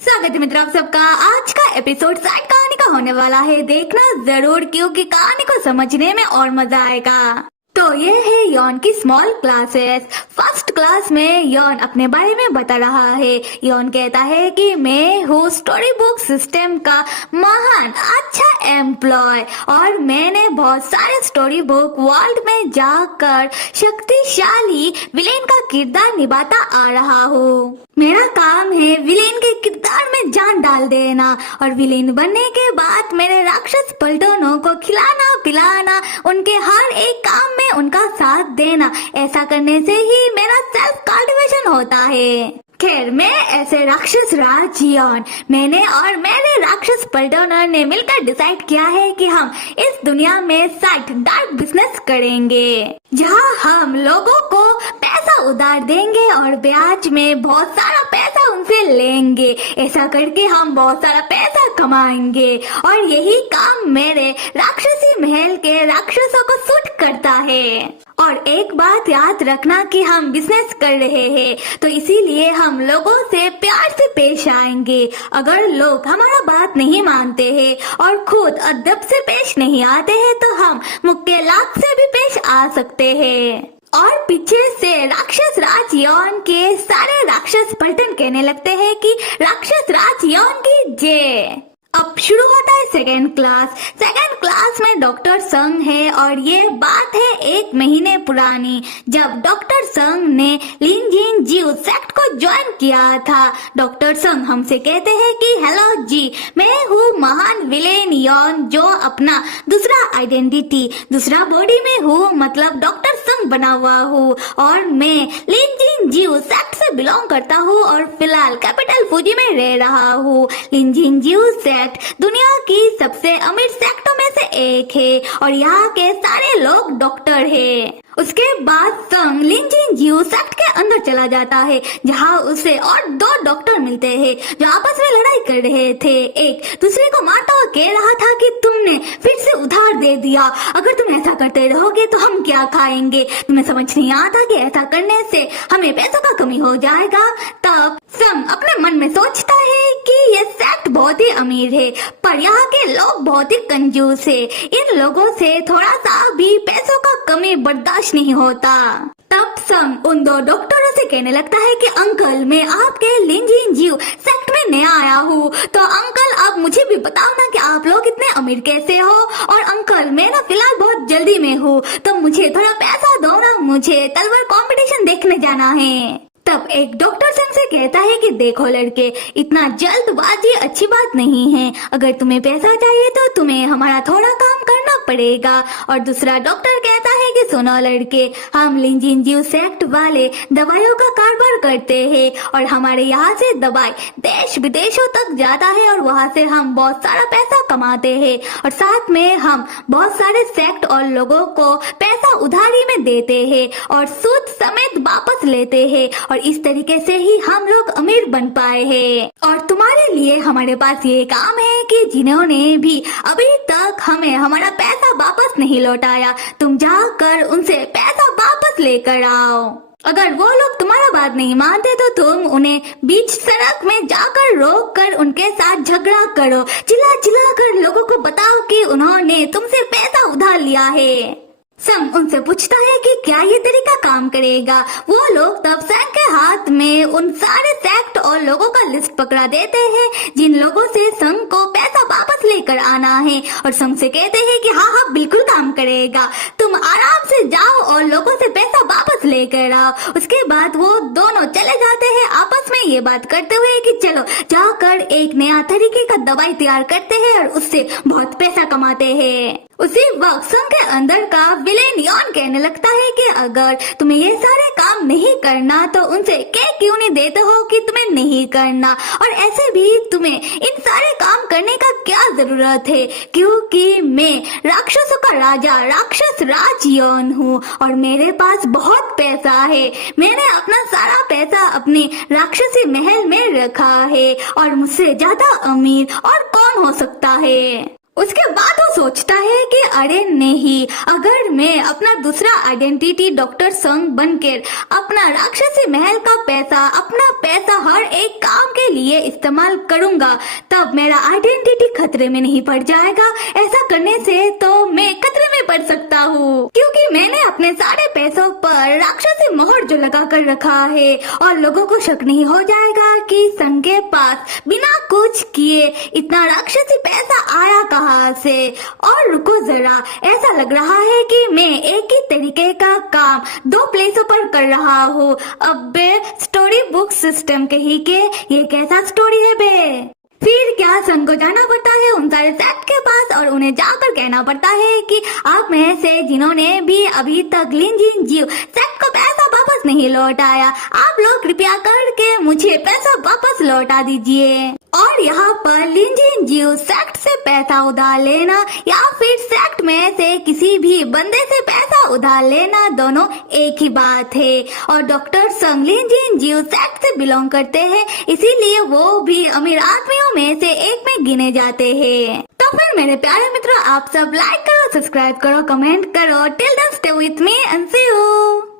स्वागत है मित्रों आप सबका। आज का एपिसोड सैड कहानी का होने वाला है, देखना जरूर क्योंकि कहानी को समझने में और मजा आएगा। तो ये है यॉन की स्मॉल क्लासेस। फर्स्ट क्लास में यॉन अपने बारे में बता रहा है। यॉन कहता है कि मैं हूँ स्टोरी बुक सिस्टम का महान अच्छा एम्प्लॉय और मैंने बहुत सारे स्टोरी बुक वर्ल्ड में जाकर शक्तिशाली विलेन का किरदार निभाता आ रहा हूँ। मेरा काम है विलेन के किरदार में जान डाल देना और विलेन बनने के बाद मेरे राक्षस पलटनों को खिलाना पिलाना, उनके हर एक काम में उनका साथ देना। ऐसा करने से ही मेरा सेल्फ कल्टीवेशन होता है। खैर, मैं ऐसे राक्षस राज यॉन, मैंने और मेरे राक्षस पलटनर ने मिलकर डिसाइड किया है कि हम इस दुनिया में साइड डार्क बिजनेस करेंगे जहां हम लोगों को पैसा उधार देंगे और ब्याज में बहुत सारा पैसा उनसे लेंगे। ऐसा करके हम बहुत सारा पैसा कमाएंगे और यही काम मेरे राक्षसी महल के राक्षसों को सूट करता है। और एक बात याद रखना कि हम बिजनेस कर रहे हैं तो इसीलिए हम लोगों से प्यार से पेश आएंगे। अगर लोग हमारा बात नहीं मानते हैं और खुद अदब से पेश नहीं आते हैं तो हम मुक्के लात से भी पेश आ सकते हैं। और पीछे से राक्षस राज यॉन के सारे राक्षस पलटन कहने लगते हैं कि राक्षस राज यॉन की जय। अब शुरू होता है सेकेंड क्लास। सेकेंड क्लास में डॉक्टर संग है और ये बात है 1 महीने पुरानी, जब डॉक्टर संग ने लिंजिन जीव सेक्ट को ज्वाइन किया था। डॉक्टर संग हमसे कहते हैं कि हेलो जी, मैं हूँ महान विलेन यॉन जो अपना दूसरा आइडेंटिटी दूसरा बॉडी में हूँ, मतलब डॉक्टर संग बना हुआ हूँ और मैं लिंजिन जीव सेक्ट से बिलोंग करता हूँ और फिलहाल कैपिटल फूजी में रह रहा हूँ। लिंजिन जीव सेक्ट दुनिया की सबसे अमीर सेक्टों में से एक है और यहाँ के सारे लोग डॉक्टर हैं। उसके बाद संग लिंजिन जीव सेक्ट के अंदर चला जाता है जहाँ उसे और 2 डॉक्टर मिलते हैं जो आपस में लड़ाई कर रहे थे। एक दूसरे को मारता हुआ कह रहा था कि तुमने फिर से उधार दे दिया, अगर तुम ऐसा करते रहोगे तो हम क्या खाएंगे। तुम्हें समझ नहीं आता कि ऐसा करने से हमें पैसों का कमी हो जाएगा। तब संग अपने मन में सोचता है कि ये सेक्ट बहुत ही अमीर है पर यहाँ के लोग बहुत ही कंजूस है, इन लोगों से थोड़ा सा भी पैसों का कमी बर्दाश्त नहीं होता। तब संग उन 2 डॉक्टरों से कहने लगता है कि अंकल, मैं आपके लिंजिन जीव सेक्ट में नया आया हूँ, तो अंकल आप मुझे भी बताओ ना कि आप लोग इतने अमीर कैसे हो। और अंकल, मैं ना फिलहाल बहुत जल्दी में हूँ तो मुझे थोड़ा पैसा दो ना, मुझे तलवार कंपटीशन देखने जाना है। तब एक डॉक्टर संग से कहता है कि देखो लड़के, इतना जल्दबाजी अच्छी बात नहीं है, अगर तुम्हें पैसा चाहिए तो तुम्हें हमारा थोड़ा काम करना पड़ेगा। और दूसरा डॉक्टर कहता है कि सुनो लड़के, हम लिंजिन जीव सेक्ट वाले दवाइयों का कारोबार करते हैं और हमारे यहाँ से दवाई देश विदेशों तक जाता है और वहाँ से हम बहुत सारा पैसा कमाते हैं और साथ में हम बहुत सारे सेक्ट और लोगों को पैसा उधारी में देते हैं और सूद समेत वापस लेते हैं और इस तरीके से ही हम लोग अमीर बन पाए हैं। और तुम्हारे लिए हमारे पास ये काम है कि जिन्होंने भी अभी तक हमें हमारा पैसा वापस नहीं लौटाया, तुम जाकर उनसे पैसा वापस लेकर आओ। अगर वो लोग तुम्हारा बात नहीं मानते तो तुम उन्हें बीच सड़क में जाकर रोक कर उनके साथ झगड़ा करो, चिल्ला कर लोगों को बताओ कि उन्होंने तुमसे पैसा उधार लिया है। संग उनसे पूछता है कि क्या ये तरीका काम करेगा। वो लोग तब संग के हाथ में उन सारे सेक्ट और लोगों का लिस्ट पकड़ा देते हैं जिन लोगों से संग को पैसा वापस लेकर आना है और संग से कहते हैं कि हाँ बिल्कुल काम करेगा, तुम आराम से जाओ और लोगों से पैसा वापस लेकर आओ। उसके बाद वो दोनों चले जाते हैं आपस में ये बात करते हुए कि चलो जाकर एक नया तरीके का दवाई तैयार करते हैं और उससे बहुत पैसा कमाते हैं। उसी वक्त संग के अंदर का विलेन यॉन कहने लगता है कि अगर तुम्हें ये सारे काम नहीं करना तो उनसे कह क्यों नहीं देते हो कि तुम्हें नहीं करना, और ऐसे भी तुम्हें इन सारे काम करने का क्या जरूरत है, क्योंकि मैं राक्षसों का राजा राक्षस राज यॉन हूँ और मेरे पास बहुत पैसा है। मैंने अपना सारा पैसा अपने राक्षसी महल में रखा है और मुझसे ज्यादा अमीर और कौन हो सकता है। उसके बाद वो सोचता है कि अरे नहीं, अगर मैं अपना दूसरा आइडेंटिटी डॉक्टर संग बनकर अपना राक्षसी महल का पैसा, अपना पैसा हर एक काम के लिए इस्तेमाल करूंगा, तब मेरा आइडेंटिटी खतरे में नहीं पड़ जाएगा। ऐसा करने से तो मैं खतरे में पड़ सकता हूँ, क्योंकि मैंने अपने सारे पैसों पर राक्षसी मोहर जो लगा कर रखा है, और लोगों को शक नहीं हो जाएगा कि संग के पास बिना कुछ किए इतना राक्षसी पैसा आया कहाँ से। और रुको जरा, ऐसा लग रहा है कि मैं एक ही तरीके का काम दो प्लेसों पर कर रहा हूँ। अब स्टोरी बुक सिस्टम कही के ये कैसा स्टोरी है बे। फिर क्या संग को जाना पड़ता है उन सारे सेट के पास और उन्हें जाकर कहना पड़ता है कि आप में से जिन्होंने भी अभी तक लिन जिन जियो सेट को पैसा वापस नहीं लौटाया, आप लोग कृपया करके मुझे पैसा वापस लौटा दीजिए। और यहाँ पर लिन जिन जियो सेक्ट से पैसा उधार लेना या फिर सेक्ट में से किसी भी बंदे से पैसा उधार लेना दोनों एक ही बात है। और डॉक्टर संग लिन जिन जियो सेक्ट से बिलोंग करते हैं, इसीलिए वो भी अमीर आदमियों में से एक में गिने जाते हैं। तो फिर मेरे प्यारे मित्रों, आप सब लाइक करो, सब्सक्राइब करो, कमेंट करो। Till then stay with me and see you.